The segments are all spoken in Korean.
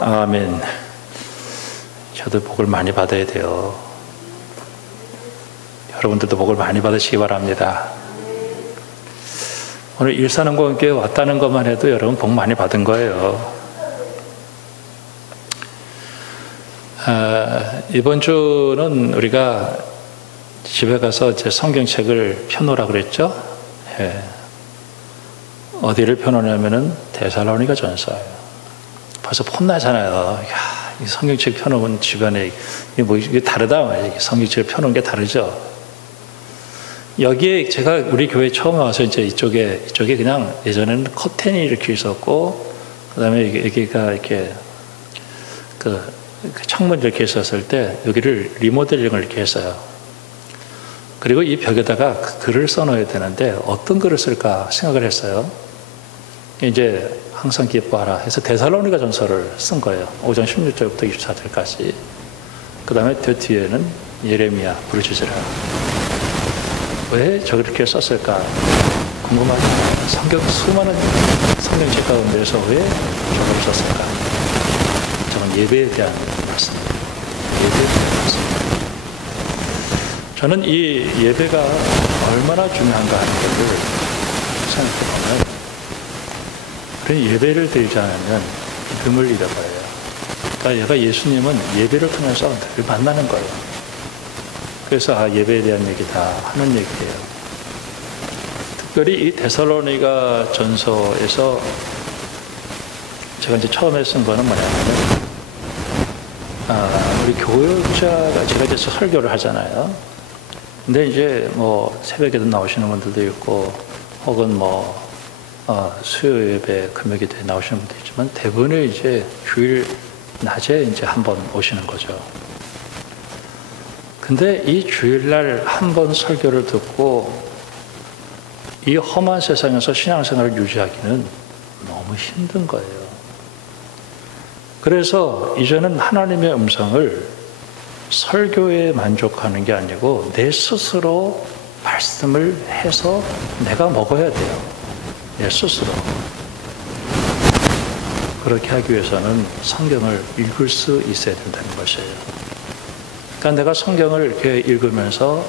아멘. 저도 복을 많이 받아야 돼요. 여러분들도 복을 많이 받으시기 바랍니다. 오늘 일산원고교회 왔다는 것만 해도 여러분 복 많이 받은 거예요. 이번 주는 우리가 집에 가서 제 성경책을 펴놓으라 그랬죠? 예. 어디를 펴놓냐면은 데살로니가 전서예요. 벌써 폼나잖아요. 야, 이 성경책 펴놓은 주변에 이게 다르다 말이에요. 성경책을 펴놓은 게 다르죠. 여기에 제가 우리 교회 처음 와서 이제 이쪽에 그냥 예전에는 커튼이 이렇게 있었고, 그다음에 여기가 이렇게 그 창문 이렇게 있었을 때 여기를 리모델링을 이렇게 했어요. 그리고 이 벽에다가 글을 써놓아야 되는데 어떤 글을 쓸까 생각을 했어요. 이제 항상 기뻐하라 해서 데살로니가 전서를 쓴 거예요. 5장 16절부터 24절까지. 그 다음에 그 뒤에는 예레미야 부르짖으라. 왜 저렇게 썼을까 궁금하죠. 수많은 성경책 가운데서 왜 저걸 썼을까? 저는 예배에 대한 말씀입니다. 예배에 대한 말씀입니다. 저는 이 예배가 얼마나 중요한가 하는 것을 생각해보면, 우리 예배를 드리지 않으면 믿음을 잃어버려요. 그러니까 얘가 예수님은 예배를 통해서 늘 만나는 거예요. 그래서 예배에 대한 얘기다 하는 얘기예요. 특별히 이 데살로니가 전서에서 제가 이제 처음에 쓴 거는 뭐냐면, 우리 교역자가 제가 이제 설교를 하잖아요. 근데 이제 뭐 새벽에도 나오시는 분들도 있고, 혹은 수요 예배, 금요 기도에 나오시는 분도 있지만, 대부분이 이제 주일 낮에 이제 한번 오시는 거죠. 근데 이 주일날 한 번 설교를 듣고 이 험한 세상에서 신앙생활을 유지하기는 너무 힘든 거예요. 그래서 이제는 하나님의 음성을 설교에 만족하는 게 아니고 내 스스로 말씀을 해서 내가 먹어야 돼요. 내 스스로. 그렇게 하기 위해서는 성경을 읽을 수 있어야 된다는 것이에요. 그러니까 내가 성경을 이렇게 읽으면서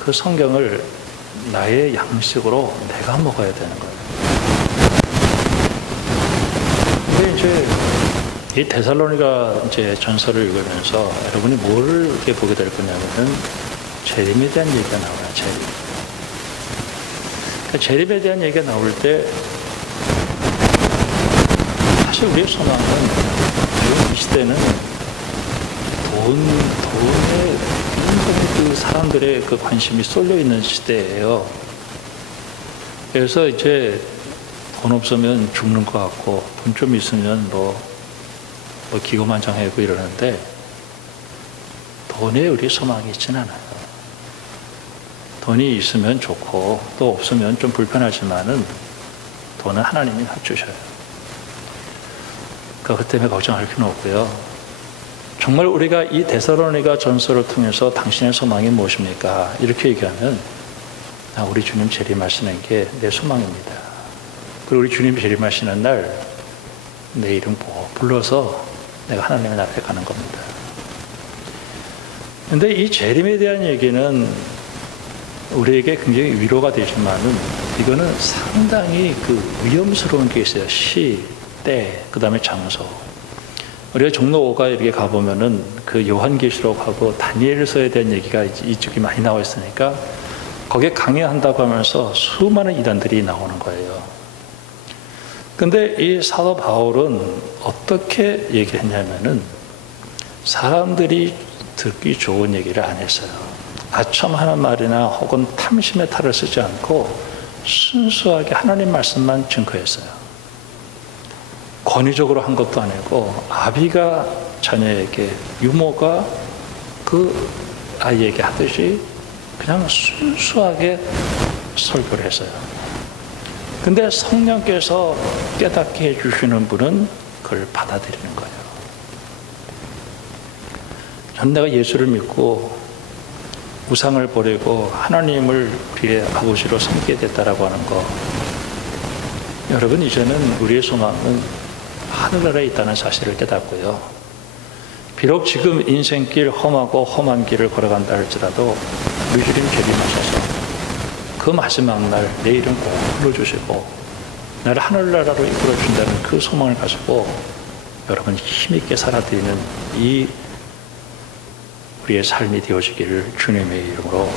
그 성경을 나의 양식으로 내가 먹어야 되는 거예요. 근데 이제 이 데살로니가 이제 전서를 읽으면서 여러분이 뭐를 이렇게 보게 될 거냐면은 재림에 대한 얘기가 나와요. 재림. 그러니까 재림에 대한 얘기가 나올 때 사실 우리의 소망은 이 시대는 돈에 그 사람들의 그 관심이 쏠려 있는 시대예요. 그래서 이제 돈 없으면 죽는 것 같고, 돈 좀 있으면 기고만장하고 이러는데, 돈에 우리 소망이 있지는 않아요. 돈이 있으면 좋고 또 없으면 좀 불편하지만은 돈은 하나님이 주셔요. 그것 때문에 걱정할 필요는 없고요. 정말 우리가 이 데살로니가 전서를 통해서 당신의 소망이 무엇입니까? 이렇게 얘기하면, 우리 주님 재림하시는 게 내 소망입니다. 그리고 우리 주님 재림하시는 날 내 이름 불러서 내가 하나님의 나라에 가는 겁니다. 그런데 이 재림에 대한 얘기는 우리에게 굉장히 위로가 되지만은 이거는 상당히 그 위험스러운 게 있어요. 시, 때, 그 다음에 장소. 우리가 종로 5가 이렇게 가보면은 그 요한계시록하고 다니엘서에 대한 얘기가 이쪽이 많이 나와 있으니까 거기에 강의한다고 하면서 수많은 이단들이 나오는 거예요. 근데 이 사도 바울은 어떻게 얘기를 했냐면은 사람들이 듣기 좋은 얘기를 안 했어요. 아첨하는 말이나 혹은 탐심의 탈을 쓰지 않고 순수하게 하나님 말씀만 증거했어요. 권위적으로 한 것도 아니고, 아비가 자녀에게, 유모가 그 아이에게 하듯이 그냥 순수하게 설교를 했어요. 근데 성령께서 깨닫게 해주시는 분은 그걸 받아들이는 거예요. 전 내가 예수를 믿고 우상을 버리고 하나님을 우리의 아버지로 섬기게 됐다라고 하는 거, 여러분, 이제는 우리의 소망은 하늘나라에 있다는 사실을 깨닫고요. 비록 지금 인생길 험하고 험한 길을 걸어간다 할지라도 무주님 재림하셔서 그 마지막 날 내일은 꼭 불러주시고 나를 하늘나라로 이끌어준다는 그 소망을 가지고 여러분 힘있게 살아드리는 이 우리의 삶이 되어지기를 주님의 이름으로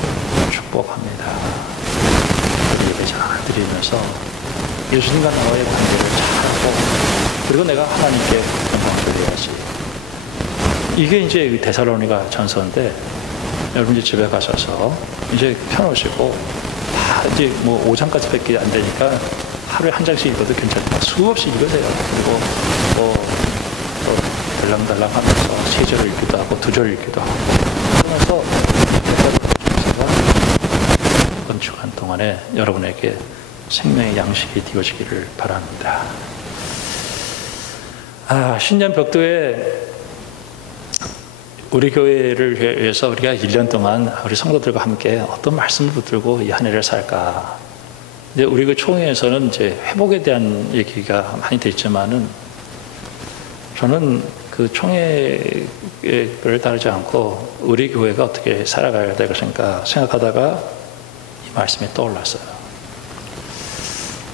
축복합니다. 예배 잘 드리면서 예수님과 나와의 관계를 잘하고 그리고 내가 하나님께 영광을 돌려야지. 이게 이제 데살로니가 전서인데 여러분 이제 집에 가셔서 이제 펴놓으시고 다 이제 뭐 5장까지밖에 안 되니까 하루에 한 장씩 읽어도 괜찮다. 수없이 읽으세요. 그리고 또 달랑달랑 하면서 3절 읽기도 하고 2절 읽기도 하고 그러면서 건축한 동안에 여러분에게 생명의 양식이 되어지기를 바랍니다. 신년 벽도에 우리 교회를 위해서 우리가 1년 동안 우리 성도들과 함께 어떤 말씀을 붙들고 이 한 해를 살까. 이제 우리 그 총회에서는 이제 회복에 대한 얘기가 많이 됐지만은 저는 그 총회를 따르지 않고 우리 교회가 어떻게 살아가야 될 것인가 생각하다가 이 말씀이 떠올랐어요.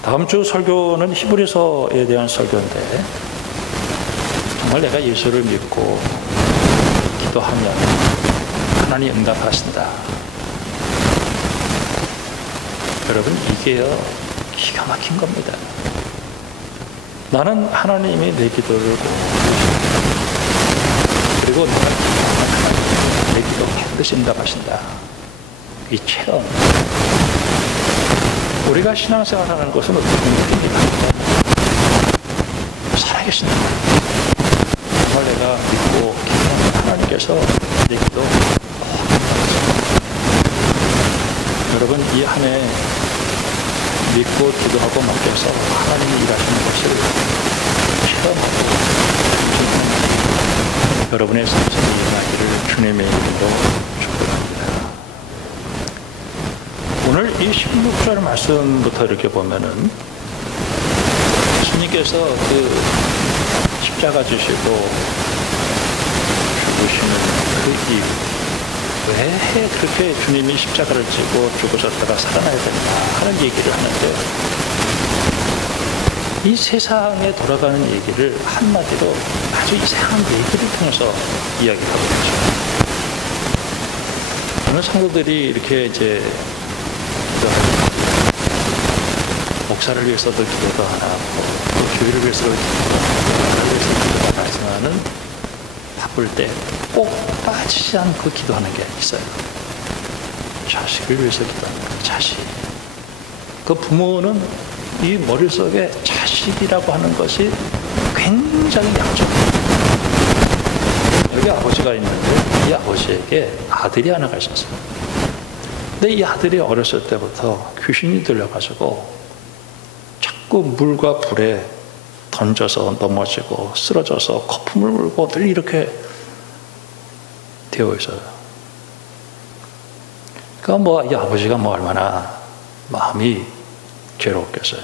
다음 주 설교는 히브리서에 대한 설교인데 정말 내가 예수를 믿고 기도하면 하나님 응답하신다. 여러분 이게요 기가 막힌 겁니다. 나는 하나님이 내 기도를 그리고 내가 하나님이 내 기도 반드시 응답하신다. 이 체험. 우리가 신앙생활하는 것은 어떻게 보면 살아계신 정말 내가 믿고 기도하는 하나님께서 내 기도 여러분 이 한 해 믿고 기도하고 맡겨서 하나님이 일하시는 것을 체험하고 여러분의 삶에 일어나기를 주님의 이름으로 축복합니다. 오늘 이 16절 말씀부터 이렇게 보면은 주님께서 그 십자가 지시고 죽으시는 그 이유 왜 그렇게 주님이 십자가를 지고 죽으셨다가 살아나야 된다 하는 얘기를 하는데 이 세상에 돌아가는 얘기를 한마디로 아주 이상한 얘기를 통해서 이야기하고 있죠. 어느 성도들이 이렇게 이제 목사를 위해서도 기도도 안 하고 또 교회를 위해서도 기도도 안 하지만은 바쁠 때 꼭 빠지지 않고 기도하는 게 있어요. 자식을 위해서 기도하는 거예요. 자식. 그 부모는 이 머릿속에 자식이라고 하는 것이 굉장히 약점이에요. 여기 아버지가 있는데 이 아버지에게 아들이 하나가 있었어요. 근데 이 아들이 어렸을 때부터 귀신이 들려가지고 자꾸 물과 불에 던져서 넘어지고 쓰러져서 거품을 물고 늘 이렇게 되어 있어요. 그러니까 이 아버지가 얼마나 마음이 괴로웠겠어요.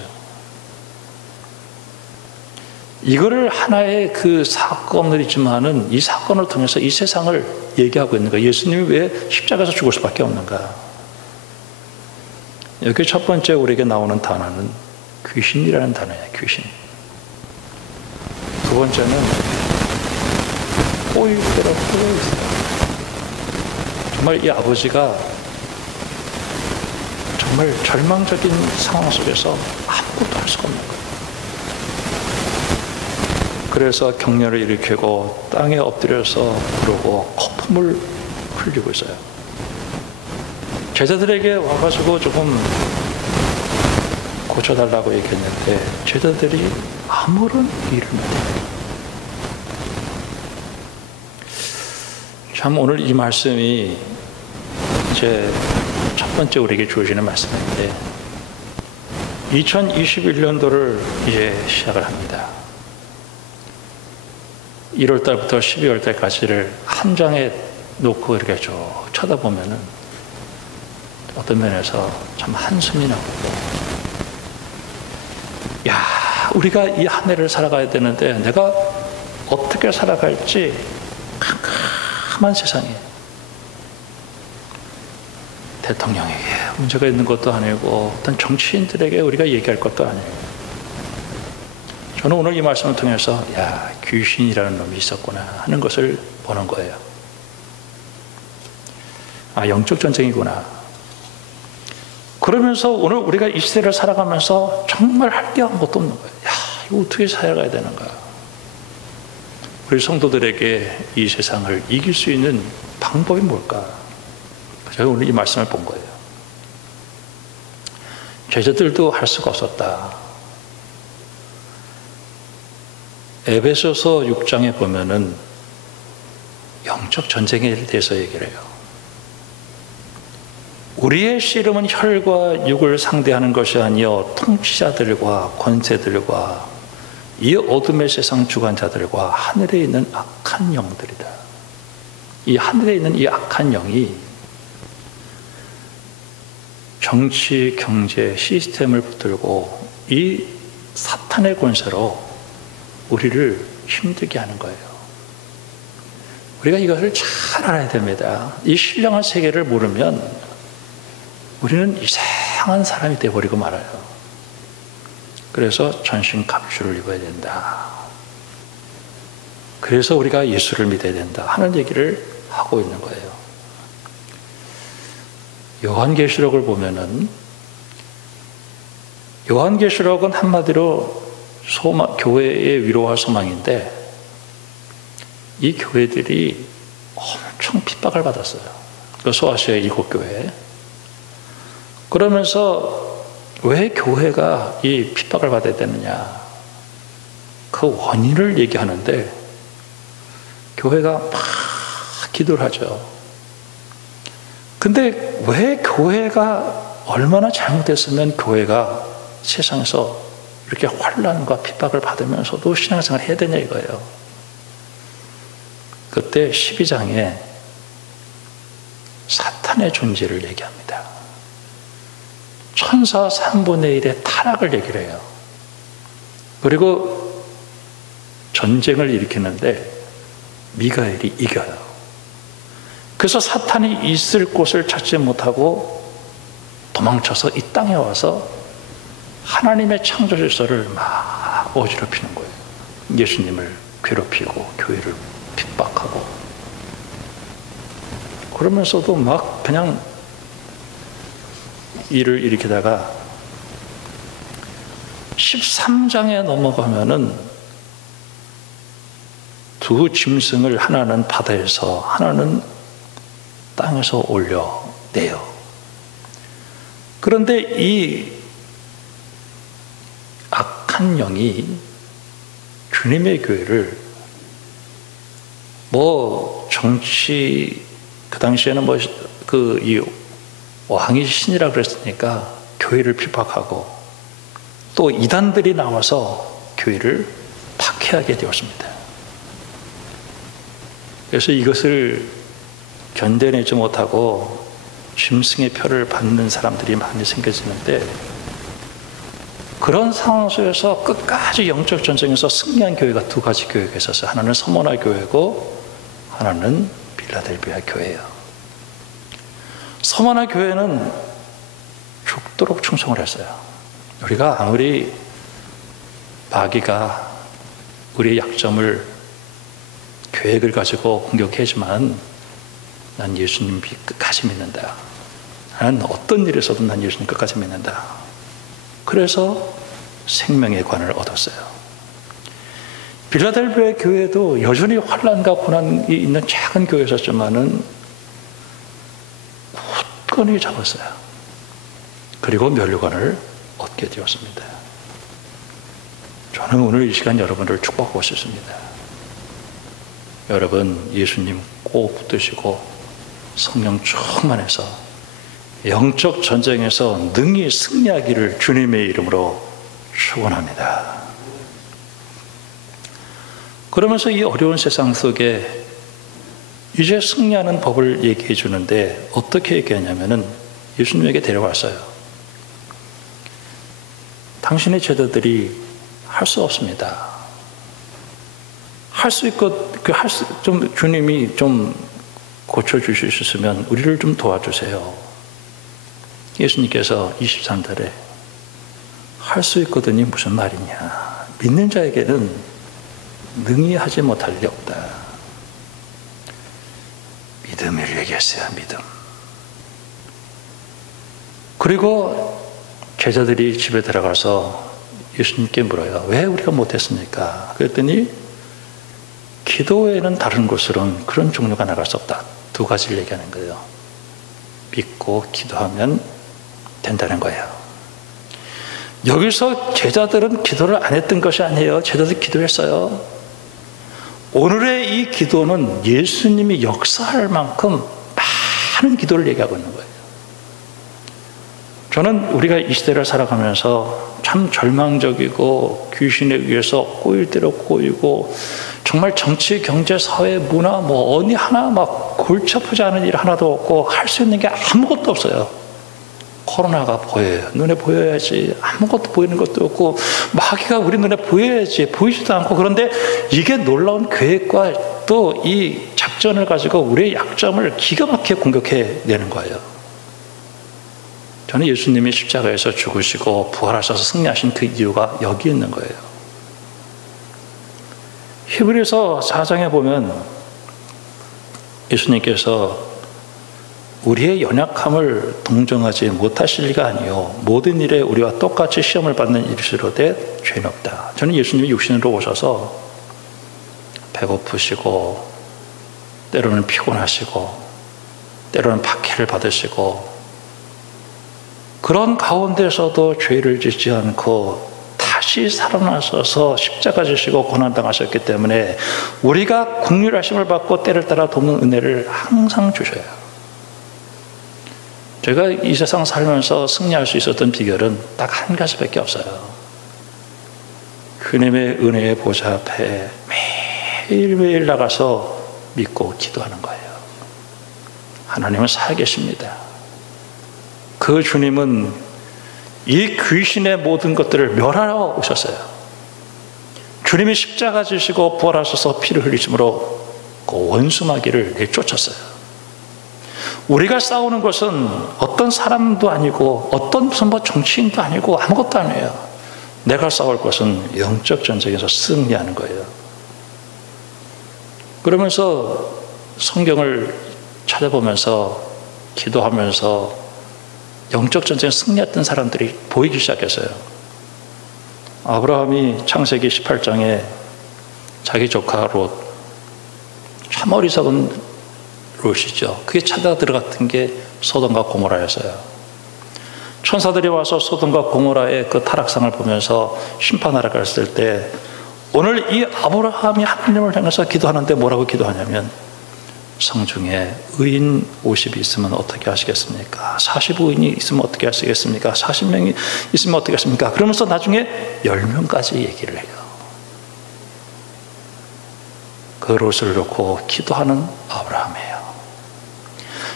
이거를 하나의 그 사건이지만은 이 사건을 통해서 이 세상을 얘기하고 있는 거예요. 예수님이 왜 십자가에서 죽을 수밖에 없는가? 여기 첫 번째 우리에게 나오는 단어는 귀신이라는 단어예요. 귀신. 두 번째는 꼬일 대로 꼬여 있어요. 정말 이 아버지가 정말 절망적인 상황 속에서 아무것도 할 수가 없는 거예요. 그래서 격려를 일으키고 땅에 엎드려서 부르고 거품을 흘리고 있어요. 제자들에게 와가지고 조금 고쳐달라고 얘기했는데 제자들이 아무런 일을 못해요. 참 오늘 이 말씀이 이제 첫 번째 우리에게 주어지는 말씀인데 2021년도를 이제 시작을 합니다. 1월 달부터 12월 달까지를 한 장에 놓고 이렇게 쭉 쳐다보면은 어떤 면에서 참 한숨이 나고 야 우리가 이 한 해를 살아가야 되는데 내가 어떻게 살아갈지 캄캄한 세상에 대통령에게 문제가 있는 것도 아니고 어떤 정치인들에게 우리가 얘기할 것도 아니에요. 저는 오늘 이 말씀을 통해서 야, 귀신이라는 놈이 있었구나 하는 것을 보는 거예요. 아, 영적 전쟁이구나. 그러면서 오늘 우리가 이 시대를 살아가면서 정말 할 게 아무것도 없는 거예요. 야, 이거 어떻게 살아가야 되는가. 우리 성도들에게 이 세상을 이길 수 있는 방법이 뭘까? 제가 오늘 이 말씀을 본 거예요. 제자들도 할 수가 없었다. 에베소서 6장에 보면은 영적 전쟁에 대해서 얘기를 해요. 우리의 씨름은 혈과 육을 상대하는 것이 아니요 통치자들과 권세들과 이 어둠의 세상 주관자들과 하늘에 있는 악한 영들이다. 이 하늘에 있는 이 악한 영이 정치, 경제, 시스템을 붙들고 이 사탄의 권세로 우리를 힘들게 하는 거예요. 우리가 이것을 잘 알아야 됩니다. 이 신령한 세계를 모르면 우리는 이상한 사람이 되어버리고 말아요. 그래서 전신 갑주를 입어야 된다. 그래서 우리가 예수를 믿어야 된다 하는 얘기를 하고 있는 거예요. 요한계시록을 보면은 요한계시록은 한마디로 교회의 위로와 소망인데 이 교회들이 엄청 핍박을 받았어요. 그 소아시아 7교회. 그러면서 왜 교회가 이 핍박을 받아야 되느냐, 그 원인을 얘기하는데 교회가 막 기도를 하죠. 근데 왜 교회가 얼마나 잘못했으면 교회가 세상에서 이렇게 환난과 핍박을 받으면서도 신앙생활을 해야 되냐 이거예요. 그때 12장에 사탄의 존재를 얘기합니다. 천사 3분의 1의 타락을 얘기를 해요. 그리고 전쟁을 일으키는데 미가엘이 이겨요. 그래서 사탄이 있을 곳을 찾지 못하고 도망쳐서 이 땅에 와서 하나님의 창조 질서를 막 어지럽히는 거예요. 예수님을 괴롭히고 교회를 핍박하고 그러면서도 막 그냥 일을 일으키다가 13장에 넘어가면은 두 짐승을 하나는 바다에서 하나는 땅에서 올려내요. 그런데 이 악한 영이 주님의 교회를 정치, 그 당시에는 이 왕이 신이라 그랬으니까 교회를 핍박하고 또 이단들이 나와서 교회를 박해하게 되었습니다. 그래서 이것을 견뎌내지 못하고 짐승의 표를 받는 사람들이 많이 생겨지는데 그런 상황 속에서 끝까지 영적 전쟁에서 승리한 교회가 두 가지 교회가 있었어요. 하나는 서머나 교회고 하나는 빌라델비아 교회예요. 서머나 교회는 죽도록 충성을 했어요. 우리가 아무리 마귀가 우리의 약점을 계획을 가지고 공격하지만 난 예수님 끝까지 믿는다. 나는 어떤 일에서도 난 예수님 끝까지 믿는다. 그래서 생명의 관을 얻었어요. 빌라델비아 교회도 여전히 환난과 고난이 있는 작은 교회였지만은 굳건히 잡았어요. 그리고 면류관을 얻게 되었습니다. 저는 오늘 이 시간 여러분을 축복하고 싶습니다. 여러분 예수님 꼭 붙드시고 성령 충만해서 영적 전쟁에서 능히 승리하기를 주님의 이름으로 축원합니다. 그러면서 이 어려운 세상 속에 이제 승리하는 법을 얘기해 주는데 어떻게 얘기하냐면은 예수님에게 데려왔어요. 당신의 제자들이 할 수 없습니다. 할 수 있고 좀 주님이 좀 고쳐주실 수 있으면 우리를 좀 도와주세요. 예수님께서 23절에 할 수 있거든이 무슨 말이냐. 믿는 자에게는 능히 하지 못할 일이 없다. 믿음을 얘기했어요. 믿음. 그리고 제자들이 집에 들어가서 예수님께 물어요. 왜 우리가 못했습니까? 그랬더니 기도에는 다른 곳으로는 그런 종류가 나갈 수 없다. 두 가지를 얘기하는 거예요. 믿고 기도하면 된다는 거예요. 여기서 제자들은 기도를 안 했던 것이 아니에요. 제자들 기도했어요. 오늘의 이 기도는 예수님이 역사할 만큼 많은 기도를 얘기하고 있는 거예요. 저는 우리가 이 시대를 살아가면서 참 절망적이고 귀신에 의해서 꼬일 대로 꼬이고 정말 정치, 경제, 사회, 문화 어디 하나 막 골치 아프지 않은 일 하나도 없고 할 수 있는 게 아무것도 없어요. 코로나가 보여요. 눈에 보여야지. 아무것도 보이는 것도 없고 마귀가 우리 눈에 보여야지. 보이지도 않고. 그런데 이게 놀라운 계획과 또 이 작전을 가지고 우리의 약점을 기가 막히게 공격해내는 거예요. 저는 예수님이 십자가에서 죽으시고 부활하셔서 승리하신 그 이유가 여기 있는 거예요. 히브리서 4장에 보면 예수님께서 우리의 연약함을 동정하지 못하실 리가 아니요 모든 일에 우리와 똑같이 시험을 받는 일이시로되 죄는 없다. 저는 예수님이 육신으로 오셔서 배고프시고 때로는 피곤하시고 때로는 박해를 받으시고 그런 가운데서도 죄를 짓지 않고 다시 살아나셔서 십자가 지시고 고난당하셨기 때문에 우리가 긍휼하심을 받고 때를 따라 돕는 은혜를 항상 주셔요. 제가 이 세상 살면서 승리할 수 있었던 비결은 딱 한 가지밖에 없어요. 하나님의 은혜의 보좌 앞에 매일매일 나가서 믿고 기도하는 거예요. 하나님은 살아계십니다. 그 주님은 이 귀신의 모든 것들을 멸하러 오셨어요. 주님이 십자가 지시고 부활하셔서 피를 흘리심으로 그 원수마귀를 내쫓았어요. 우리가 싸우는 것은 어떤 사람도 아니고 어떤 무슨 정치인도 아니고 아무것도 아니에요. 내가 싸울 것은 영적 전쟁에서 승리하는 거예요. 그러면서 성경을 찾아보면서 기도하면서 영적 전쟁에 승리했던 사람들이 보이기 시작했어요. 아브라함이 창세기 18장에 자기 조카 롯, 참 어리석은 롯이죠. 그게 찾아 들어갔던 게 소돔과 고모라였어요. 천사들이 와서 소돔과 고모라의 그 타락상을 보면서 심판하러 갔을 때 오늘 이 아브라함이 하나님을 향해서 기도하는데 뭐라고 기도하냐면 성중에 의인 50이 있으면 어떻게 하시겠습니까? 45인이 있으면 어떻게 하시겠습니까? 40명이 있으면 어떻게 하십니까? 그러면서 나중에 10명까지 얘기를 해요. 그 롯을 놓고 기도하는 아브라함이에요.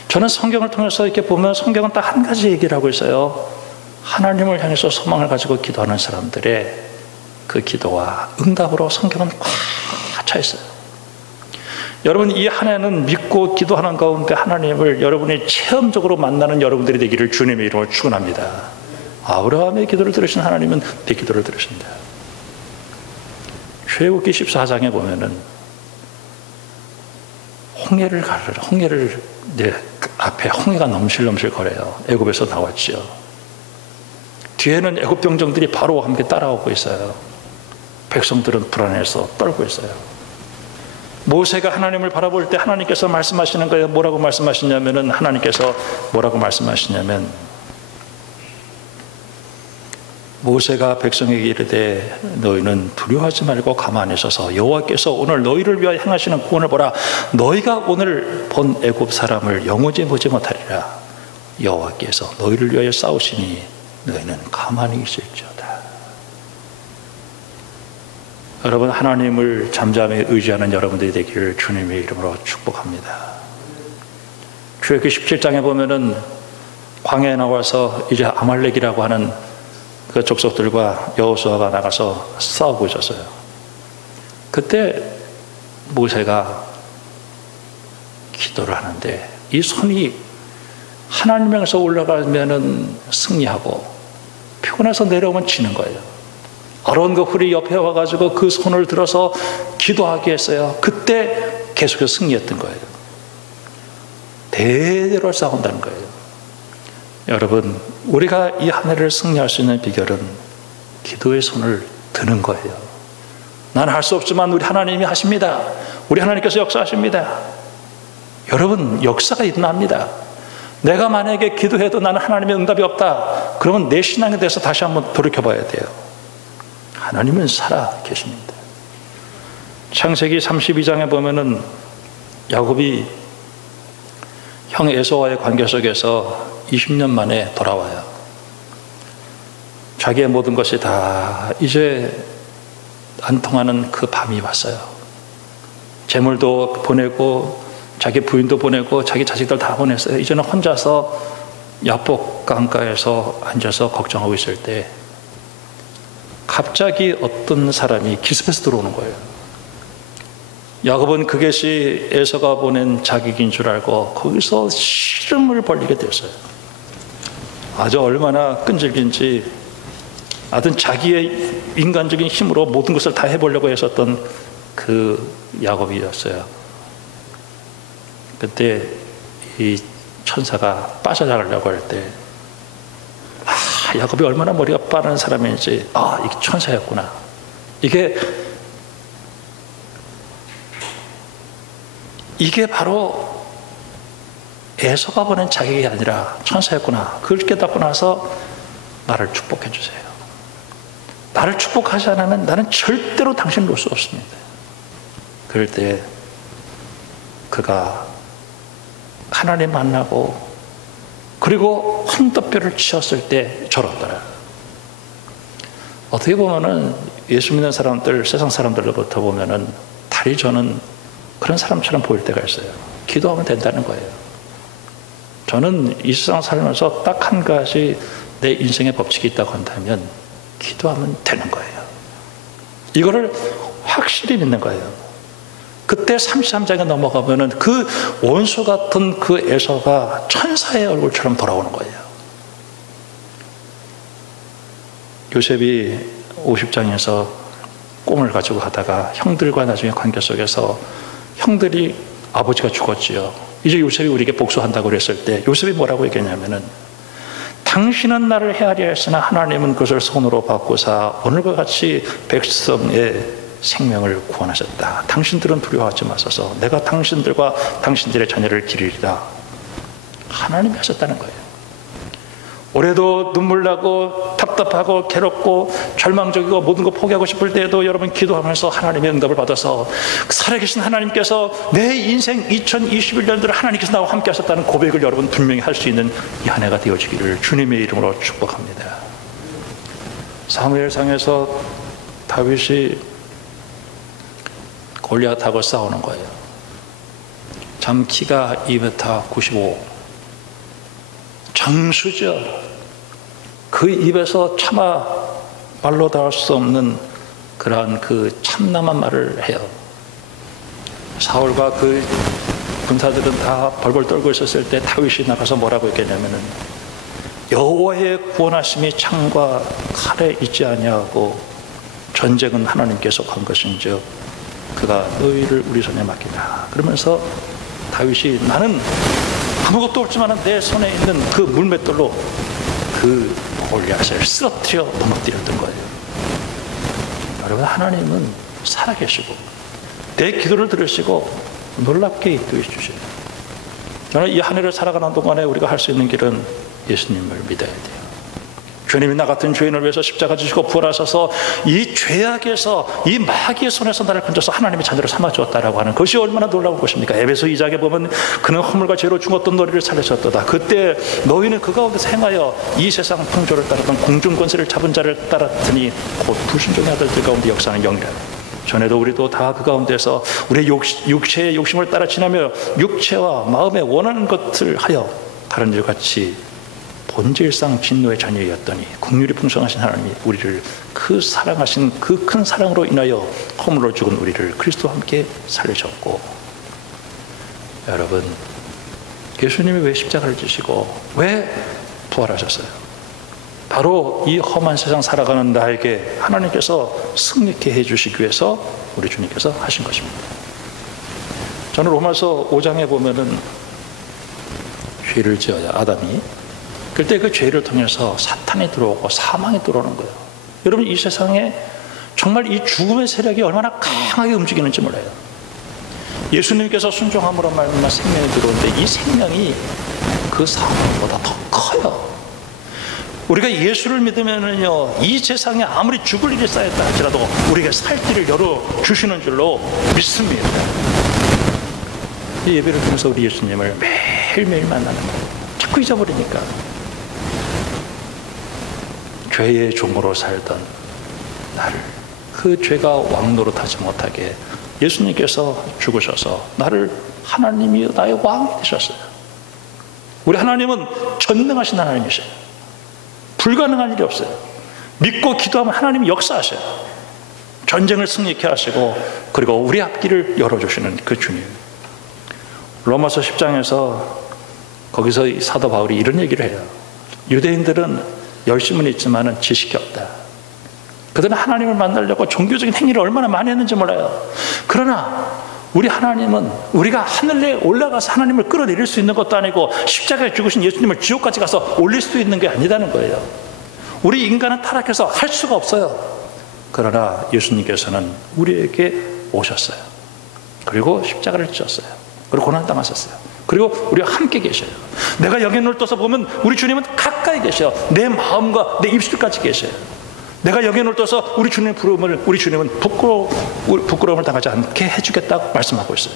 저는 성경을 통해서 이렇게 보면 성경은 딱 한 가지 얘기를 하고 있어요. 하나님을 향해서 소망을 가지고 기도하는 사람들의 그 기도와 응답으로 성경은 꽉 차 있어요. 여러분, 이 한 해는 믿고 기도하는 가운데 하나님을 여러분이 체험적으로 만나는 여러분들이 되기를 주님의 이름으로 축원합니다. 아브라함의 기도를 들으신 하나님은 내 기도를 들으신다. 출애굽기 14장에 보면은 홍해를 내 앞에 홍해가 넘실넘실 거려요. 애굽에서 나왔죠. 뒤에는 애굽 병정들이 바로와 함께 따라오고 있어요. 백성들은 불안해서 떨고 있어요. 모세가 하나님을 바라볼 때 하나님께서 말씀하시는 거예요. 뭐라고 말씀하시냐면은 하나님께서 뭐라고 말씀하시냐면 모세가 백성에게 이르되 너희는 두려워하지 말고 가만히 있어서 여호와께서 오늘 너희를 위하여 행하시는 구원을 보라. 너희가 오늘 본 애굽 사람을 영원히 보지 못하리라. 여호와께서 너희를 위하여 싸우시니 너희는 가만히 있을지어다. 여러분, 하나님을 잠잠히 의지하는 여러분들이 되기를 주님의 이름으로 축복합니다. 출애굽기 17장에 보면은 광야에 나와서 이제 아말렉이라고 하는 그 족속들과 여호수아가 나가서 싸우고 있었어요. 그때 모세가 기도를 하는데 이 손이 하나님 향해서 올라가면은 승리하고 피곤해서 내려오면 지는 거예요. 아론 그 훌이 옆에 와가지고 그 손을 들어서 기도하게 했어요. 그때 계속해서 승리했던 거예요. 대대로 싸운다는 거예요. 여러분, 우리가 이 한 해를 승리할 수 있는 비결은 기도의 손을 드는 거예요. 나는 할 수 없지만 우리 하나님이 하십니다. 우리 하나님께서 역사하십니다. 여러분, 역사가 일어납니다. 내가 만약에 기도해도 나는 하나님의 응답이 없다, 그러면 내 신앙에 대해서 다시 한번 돌이켜봐야 돼요. 하나님은 살아 계십니다. 창세기 32장에 보면은 야곱이 형 에서와의 관계 속에서 20년 만에 돌아와요. 자기의 모든 것이 다 이제 안 통하는 그 밤이 왔어요. 재물도 보내고 자기 부인도 보내고 자기 자식들 다 보냈어요. 이제는 혼자서 야복 강가에서 앉아서 걱정하고 있을 때 갑자기 어떤 사람이 기습해서 들어오는 거예요. 야곱은 그것이 에서가 보낸 자객인 줄 알고 거기서 씨름을 벌이게 됐어요. 아주 얼마나 끈질긴지, 하여튼 자기의 인간적인 힘으로 모든 것을 다 해보려고 했었던 그 야곱이었어요. 그때 이 천사가 빠져나가려고 할 때, 야곱이 얼마나 머리가 빠른 사람인지, 이게 천사였구나. 이게 바로 에서가 보낸 자객이 아니라 천사였구나. 그걸 깨닫고 나서 나를 축복해 주세요. 나를 축복하지 않으면 나는 절대로 당신을 놓을 수 없습니다. 그럴 때 그가 하나님 만나고 그리고 헌덧뼈를 치었을 때 저렇더라. 어떻게 보면은 예수 믿는 사람들, 세상 사람들로부터 보면은 다리 저는 그런 사람처럼 보일 때가 있어요. 기도하면 된다는 거예요. 저는 이 세상 살면서 딱 한 가지 내 인생의 법칙이 있다고 한다면 기도하면 되는 거예요. 이거를 확실히 믿는 거예요. 그때 33장에 넘어가면은 그 원수 같은 그 에서가 천사의 얼굴처럼 돌아오는 거예요. 요셉이 50장에서 꿈을 가지고 하다가 형들과 나중에 관계 속에서 형들이 아버지가 죽었지요. 이제 요셉이 우리에게 복수한다고 그랬을 때 요셉이 뭐라고 얘기했냐면은 당신은 나를 헤아려 했으나 하나님은 그것을 손으로 바꾸사 오늘과 같이 백성의 생명을 구원하셨다. 당신들은 두려워하지 마소서. 내가 당신들과 당신들의 자녀를 기르리라. 하나님이 하셨다는 거예요. 올해도 눈물 나고 답답하고 괴롭고 절망적이고 모든 거 포기하고 싶을 때에도 여러분 기도하면서 하나님의 응답을 받아서 살아계신 하나님께서 내 인생 2021년도를 하나님께서 나와 함께 하셨다는 고백을 여러분 분명히 할 수 있는 이 한 해가 되어지기를 주님의 이름으로 축복합니다. 사무엘상에서 다윗이 골리앗하고 싸우는 거예요. 참 키가 2m95, 장수죠. 그 입에서 차마 말로 다 할 수 없는 그러한 그 참남한 말을 해요. 사울과 그 군사들은 다 벌벌 떨고 있었을 때 다윗이 나가서 뭐라고 했겠냐면은 여호와의 구원하심이 창과 칼에 있지 아니하고 전쟁은 하나님께서 한 것인즉 그가 너희를 우리 손에 맡기다. 그러면서 다윗이 나는 아무것도 없지만 내 손에 있는 그 물맷돌로 그 골리앗을 쓰러뜨려 넘어뜨렸던 거예요. 여러분, 하나님은 살아계시고 내 기도를 들으시고 놀랍게 인도해 주셔요. 저는 이 한 해를 살아가는 동안에 우리가 할 수 있는 길은 예수님을 믿어야 돼요. 주님이 나 같은 죄인을 위해서 십자가 지시고 부활하셔서 이 죄악에서 이 마귀의 손에서 나를 건져서 하나님의 자녀를 삼아주었다라고 하는 것이 얼마나 놀라운 것입니까? 에베소 2장에 보면 그는 허물과 죄로 죽었던 너희를 살리셨도다. 그때 너희는 그 가운데서 행하여 이 세상 풍조를 따르던 공중 권세를 잡은 자를 따랐더니 곧 불순종의 아들들 가운데 역사하는 영이라. 전에도 우리도 다 그 가운데서 우리의 육체의 욕심을 따라 지나며 육체와 마음에 원하는 것을 하여 다른 일같이 본질상 진노의 자녀였더니 긍휼이 풍성하신 하나님이 우리를 그 사랑하신 그 큰 사랑으로 인하여 허물로 죽은 우리를 그리스도와 함께 살리셨고, 여러분, 예수님이 왜 십자가를 지시고 왜 부활하셨어요? 바로 이 험한 세상 살아가는 나에게 하나님께서 승리케 해주시기 위해서 우리 주님께서 하신 것입니다. 저는 로마서 5장에 보면은 죄를 지어야 아담이, 그때 그 죄를 통해서 사탄이 들어오고 사망이 들어오는 거예요. 여러분, 이 세상에 정말 이 죽음의 세력이 얼마나 강하게 움직이는지 몰라요. 예수님께서 순종함으로 말미암아 생명이 들어오는데 이 생명이 그 사망보다 더 커요. 우리가 예수를 믿으면은요, 이 세상에 아무리 죽을 일이 쌓였다 할지라도 우리가 살 길을 열어주시는 줄로 믿습니다. 이 예배를 통해서 우리 예수님을 매일매일 만나는 거예요. 자꾸 잊어버리니까. 죄의 종으로 살던 나를, 그 죄가 왕노릇하지 못하게 예수님께서 죽으셔서 나를, 하나님이 나의 왕이 되셨어요. 우리 하나님은 전능하신 하나님이세요. 불가능한 일이 없어요. 믿고 기도하면 하나님이 역사하셔요. 전쟁을 승리케 하시고, 그리고 우리 앞길을 열어주시는 그 주님. 로마서 10장에서 거기서 사도 바울이 이런 얘기를 해요. 유대인들은 열심은 있지만 지식이 없다. 그들은 하나님을 만나려고 종교적인 행위를 얼마나 많이 했는지 몰라요. 그러나 우리 하나님은 우리가 하늘에 올라가서 하나님을 끌어내릴 수 있는 것도 아니고 십자가에 죽으신 예수님을 지옥까지 가서 올릴 수 있는 게 아니다는 거예요. 우리 인간은 타락해서 할 수가 없어요. 그러나 예수님께서는 우리에게 오셨어요. 그리고 십자가를 지셨어요. 그리고 고난당하셨어요. 그리고 우리와 함께 계셔요. 내가 여기 눈을 떠서 보면 우리 주님은 가까이 계셔요. 내 마음과 내 입술까지 계셔요. 내가 여기 눈을 떠서 우리 주님의 부름을, 우리 주님은 부끄러움을 당하지 않게 해주겠다고 말씀하고 있어요.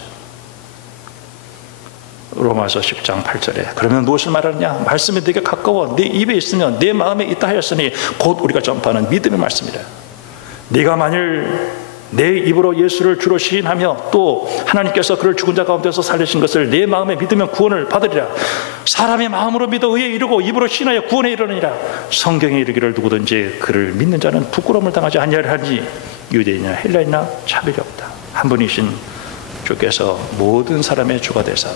로마서 10장 8절에 그러면 무엇을 말하느냐? 말씀이 네게 가까워 네 입에 있으면 네 마음에 있다 하였으니 곧 우리가 전파하는 믿음의 말씀이라. 네가 만일 내 입으로 예수를 주로 시인하며 또 하나님께서 그를 죽은 자 가운데서 살리신 것을 내 마음에 믿으면 구원을 받으리라. 사람의 마음으로 믿어 의에 이르고 입으로 시인하여 구원에 이르느니라. 성경에 이르기를 누구든지 그를 믿는 자는 부끄러움을 당하지 아니하리니 유대인이나 헬라인이나 차별이 없다. 한 분이신 주께서 모든 사람의 주가 되사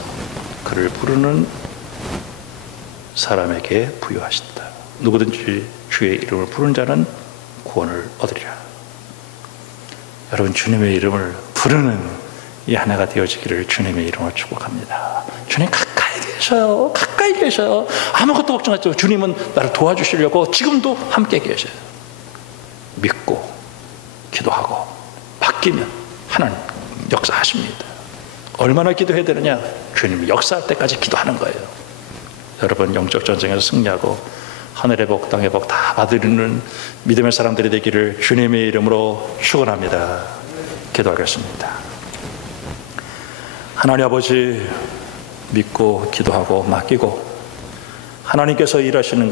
그를 부르는 사람에게 부여하신다. 누구든지 주의 이름을 부르는 자는 구원을 얻으리라. 여러분, 주님의 이름을 부르는 이 하나가 되어지기를 주님의 이름으로 축복합니다. 주님 가까이 계셔요. 가까이 계셔요. 아무것도 걱정하지 마세요. 주님은 나를 도와주시려고 지금도 함께 계셔요. 믿고 기도하고 맡기면 하나님 역사하십니다. 얼마나 기도해야 되느냐? 주님이 역사할 때까지 기도하는 거예요. 여러분, 영적 전쟁에서 승리하고 하늘의 복, 땅의 복 다 받으리는 믿음의 사람들이 되기를 주님의 이름으로 축원합니다. 기도하겠습니다. 하나님 아버지, 믿고 기도하고 맡기고 하나님께서 일하시는